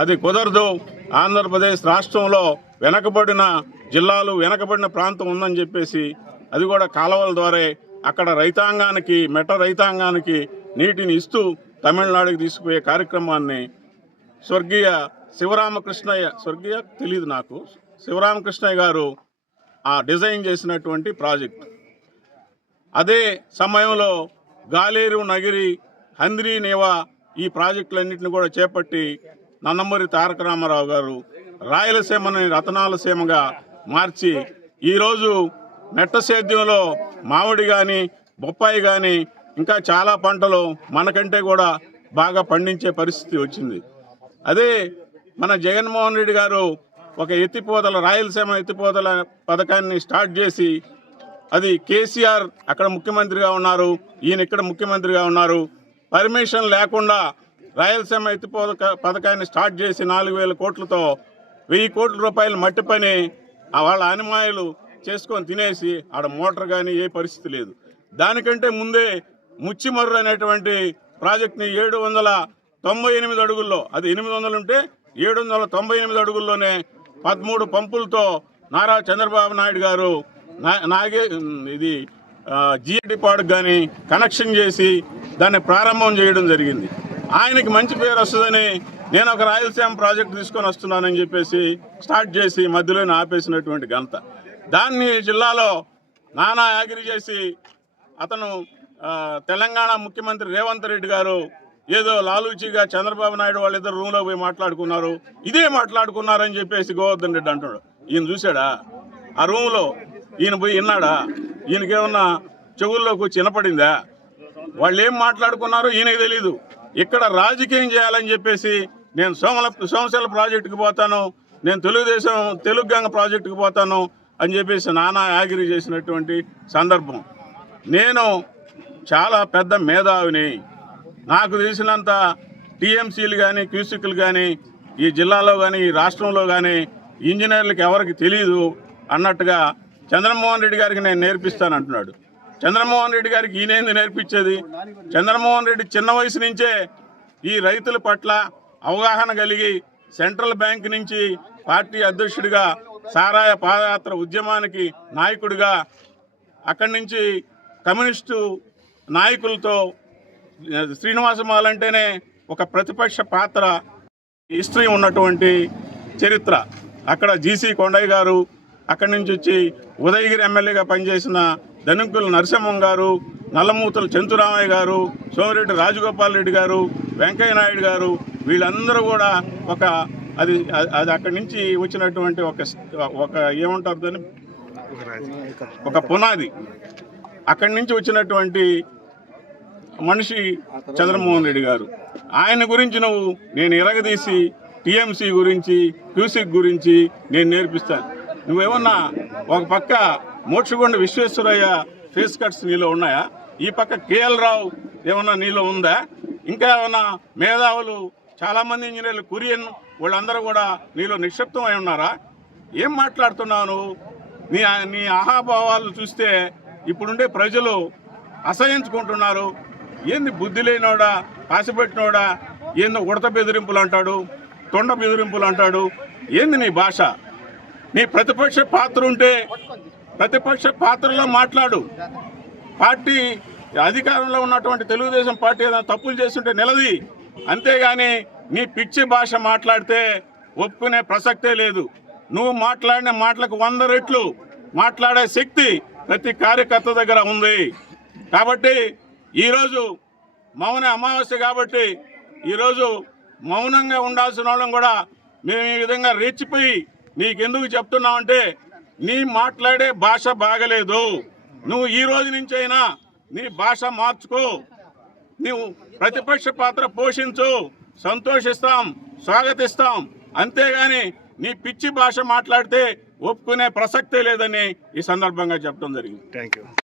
అది కుదరదు. ఆంధ్రప్రదేశ్ రాష్ట్రంలో వెనకబడిన జిల్లాలు, వెనకబడిన ప్రాంతం ఉందని చెప్పేసి అది కూడా కాలువల ద్వారా అక్కడ రైతాంగానికి, మెట్ట రైతాంగానికి నీటిని ఇస్తూ తమిళనాడుకి తీసుకుపోయే కార్యక్రమాన్ని స్వర్గీయ శివరామకృష్ణయ్య గారు డిజైన్ చేసినటువంటి ప్రాజెక్ట్. అదే సమయంలో గాలేరు నగిరి, హంద్రీ నేవా ఈ ప్రాజెక్టులన్నింటినీ కూడా చేపట్టి నందమూరి తారక రామారావు గారు రాయలసీమని రతనాల సీమగా మార్చి ఈరోజు మెట్ట సేద్యంలో మామిడి కానీ, బొప్పాయి కానీ ఇంకా చాలా పంటలు మనకంటే కూడా బాగా పండించే పరిస్థితి వచ్చింది. అదే మన జగన్మోహన్ రెడ్డి గారు ఒక రాయలసీమ ఎత్తిపోతల పథకాన్ని స్టార్ట్ చేసి, అది కేసీఆర్ అక్కడ ముఖ్యమంత్రిగా ఉన్నారు, ఈయన ఇక్కడ ముఖ్యమంత్రిగా ఉన్నారు, పర్మిషన్ లేకుండా రాయలసీమ ఎత్తిపోత పథకాన్ని స్టార్ట్ చేసి 4,000 కోట్లతో 1,000 కోట్ల రూపాయలు మట్టి పని వాళ్ళ అనిమాయులు చేసుకొని తినేసి ఆడ మోటార్ కానీ ఏ పరిస్థితి లేదు. దానికంటే ముందే ముచ్చిమర్రు అనేటువంటి ప్రాజెక్ట్ని 798 అడుగుల్లో, అది 800 ఉంటే 798 అడుగుల్లోనే 13 పంపులతో నారా చంద్రబాబు నాయుడు గారు జిఐడి పాడుకు కానీ కనెక్షన్ చేసి దాన్ని ప్రారంభం చేయడం జరిగింది. ఆయనకి మంచి పేరు వస్తుందని నేను ఒక రాయలసీమ ప్రాజెక్టు తీసుకొని వస్తున్నానని చెప్పేసి స్టార్ట్ చేసి మధ్యలోనే ఆపేసినటువంటి ఘనత. దాన్ని జిల్లాలో నానా యాగిరి చేసి అతను తెలంగాణ ముఖ్యమంత్రి రేవంత్ రెడ్డి గారు ఏదో లాలూచీగా చంద్రబాబు నాయుడు వాళ్ళిద్దరు రూమ్లో పోయి మాట్లాడుకున్నారు, ఇదే మాట్లాడుకున్నారని చెప్పేసి గోవర్ధన్ రెడ్డి అంటాడు. ఈయన చూశాడా ఆ రూమ్లో? ఈయన పోయి విన్నాడా? ఈయనకేమన్నా చెవుల్లోకి వచ్చి వినపడిందా? వాళ్ళు ఏం మాట్లాడుకున్నారో ఈయనకి తెలీదు. ఇక్కడ రాజకీయం చేయాలని చెప్పేసి నేను సోమశిల ప్రాజెక్టుకి పోతాను, నేను తెలుగు గంగ ప్రాజెక్టుకి పోతాను అని చెప్పేసి నానా యాగిరి చేసినటువంటి సందర్భం. నేను చాలా పెద్ద మేధావిని, నాకు తెలిసినంత టీఎంసీలు కానీ, క్యూసిక్లు కానీ ఈ జిల్లాలో కానీ, ఈ రాష్ట్రంలో కానీ ఇంజనీర్లకు ఎవరికి తెలియదు అన్నట్టుగా చంద్రమోహన్ రెడ్డి గారికి నేను నేర్పిస్తాను అంటున్నాడు. చంద్రమోహన్ రెడ్డి గారికి ఈయనేంది నేర్పించేది? చంద్రమోహన్ రెడ్డి చిన్న వయసు నుంచే ఈ రైతుల పట్ల అవగాహన కలిగి సెంట్రల్ బ్యాంక్ నుంచి పార్టీ అధ్యక్షుడిగా, సారాయ పాదయాత్ర ఉద్యమానికి నాయకుడిగా, అక్కడి నుంచి కమ్యూనిస్టు నాయకులతో శ్రీనివాసమాల్ అంటేనే ఒక ప్రతిపక్ష పాత్ర హిస్టరీ ఉన్నటువంటి చరిత్ర. అక్కడ జీసీ కొండయ్య గారు, అక్కడి నుంచి వచ్చి ఉదయగిరి ఎమ్మెల్యేగా పనిచేసిన ధనుకుల నరసింహం గారు, నల్లమూతల చంతురామయ్య గారు, సోమిరెడ్డి రాజగోపాల్ రెడ్డి గారు, వెంకయ్య నాయుడు గారు, వీళ్ళందరూ కూడా అది అక్కడి నుంచి వచ్చినటువంటి ఒక ఏమంటారు దాన్ని, ఒక పునాది. అక్కడి నుంచి వచ్చినటువంటి మనిషి చంద్రమోహన్ రెడ్డి గారు. ఆయన గురించి నేను ఎరగదీసి టీఎంసీ గురించి, క్యూసిక్ గురించి నేను నేర్పిస్తాను. నువ్వేమన్నా ఒక పక్క మోక్షగుండ విశ్వేశ్వరయ్య ఫేస్ కట్స్ నీలో ఉన్నాయా? ఈ పక్క కేఎల్ రావు ఏమన్నా నీలో ఉందా? ఇంకా ఏమన్నా మేధావులు చాలామంది ఇంజనీర్లు, కురియన్ వాళ్ళందరూ కూడా నీలో నిక్షిప్తం అయి ఉన్నారా? ఏం మాట్లాడుతున్నావు నువ్వు? నీ ఆహాభావాలు చూస్తే ఇప్పుడుండే ప్రజలు అసహించుకుంటున్నారు. ఏంది బుద్ధి లేనోడా, పాసిపెట్టినోడా, ఏందో ఉడత బెదిరింపులు అంటాడు, తొండ బెదిరింపులు అంటాడు. ఏంది నీ భాష? నీ ప్రతిపక్ష పాత్ర ఉంటే ప్రతిపక్ష పాత్రలో మాట్లాడు. పార్టీ అధికారంలో ఉన్నటువంటి తెలుగుదేశం పార్టీ ఏదైనా తప్పులు చేస్తుంటే నిలది. అంతేగాని నీ పిచ్చి భాష మాట్లాడితే ఒప్పుకునే ప్రసక్తే లేదు. నువ్వు మాట్లాడిన మాటలకు 100 రెట్లు మాట్లాడే శక్తి ప్రతి కార్యకర్త దగ్గర ఉంది. కాబట్టి ఈరోజు మౌన అమావాస్య కాబట్టి ఈరోజు మౌనంగా ఉండాల్సిన వాళ్ళం కూడా మేము ఈ విధంగా రెచ్చిపోయి నీకెందుకు చెప్తున్నామంటే, నీ మాట్లాడే భాష బాగలేదు. నువ్వు ఈ రోజు నుంచైనా నీ భాష మార్చుకో, నువ్వు ప్రతిపక్ష పాత్ర పోషించు, సంతోషిస్తాం, స్వాగతిస్తాం. అంతేగాని నీ పిచ్చి భాష మాట్లాడితే ఒప్పుకునే ప్రసక్తే లేదని ఈ సందర్భంగా చెప్పడం జరిగింది. Thank you.